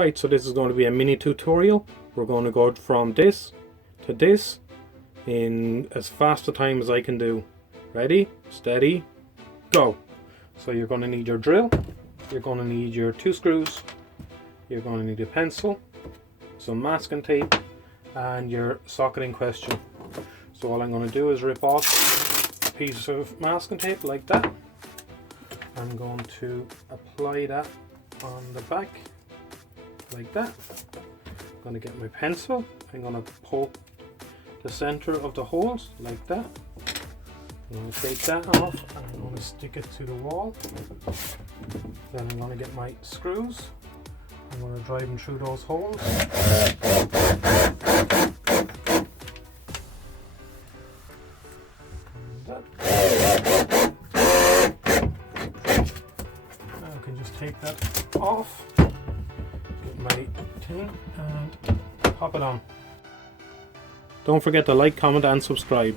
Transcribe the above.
Right, so this is going to be a mini tutorial. We're going to go from this to this in as fast a time as I can do. Ready, steady, go. So you're going to need your drill, you're going to need your 2 screws, you're going to need a pencil, some masking tape, and your socket in question. So all I'm going to do is rip off a piece of masking tape like that. I'm going to apply that on the back like that. I'm going to get my pencil, I'm going to poke the center of the holes like that. I'm going to take that off and I'm going to stick it to the wall. Then I'm going to get my screws. I'm going to drive them through those holes. Now I can just take that off, get my thing and pop it on. Don't forget to like, comment and subscribe.